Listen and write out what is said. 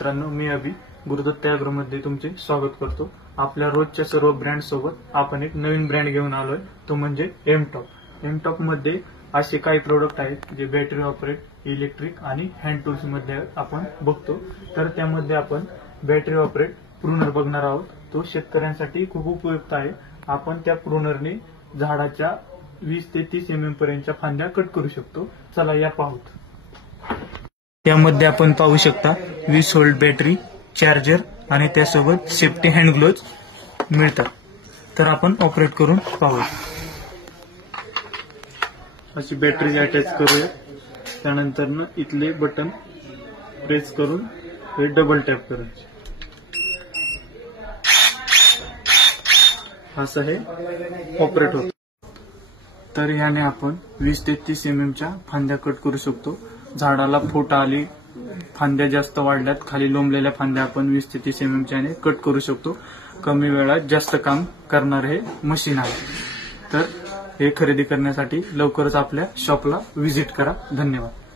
मित्रांनो, मी अभि गुरुदत्त ॲग्रोमध्ये तुमचे स्वागत करतो। आपल्या रोजच्या सर्व ब्रँड सोबत आपण एक नवीन ब्रँड घेऊन आलोय, तो म्हणजे एमटॉप मध्ये असे काही प्रोडक्ट आहेत जे बॅटरी ऑपरेट, इलेक्ट्रिक आणि हँड टूल्स मध्ये आपण बघतो। तर त्यामध्ये आपण बॅटरी ऑपरेट प्रूनर बघणार आहोत। तो शेतकऱ्यांसाठी खूप उपयुक्त आहे। आपण त्या प्रूनरने झाडाच्या 20 ते 30 mm पर्यंतच्या फांद्या कट करू शकतो। चला या पाहूत। त्यामध्ये आपण पाहू शकता 20 व्होल्ट बॅटरी, चार्जर आणि त्यासोबत सेफ्टी हँड ग्लोव्ज मिळतात। तर आपण ऑपरेट करून पाहू। अशी बॅटरी अटॅच करूया। त्यानंतर इथले बटन प्रेस करून हे डबल टॅप करायचे। असं हे ऑपरेट होतं। तर याने आपण 20 ते 30 mm च्या फांद्या कट करू शकतो। झाडाला फूट आली, फांद्या जास्त वाढल्यात, खाली लोंबलेल्या फांद्या आपण 20 ते 30 mm च्याने कट करू शकतो। कमी वेळात जास्त काम करणार हे मशीन आहे। तर हे खरेदी करण्यासाठी लवकरच आपल्या शॉपला व्हिजिट करा। धन्यवाद।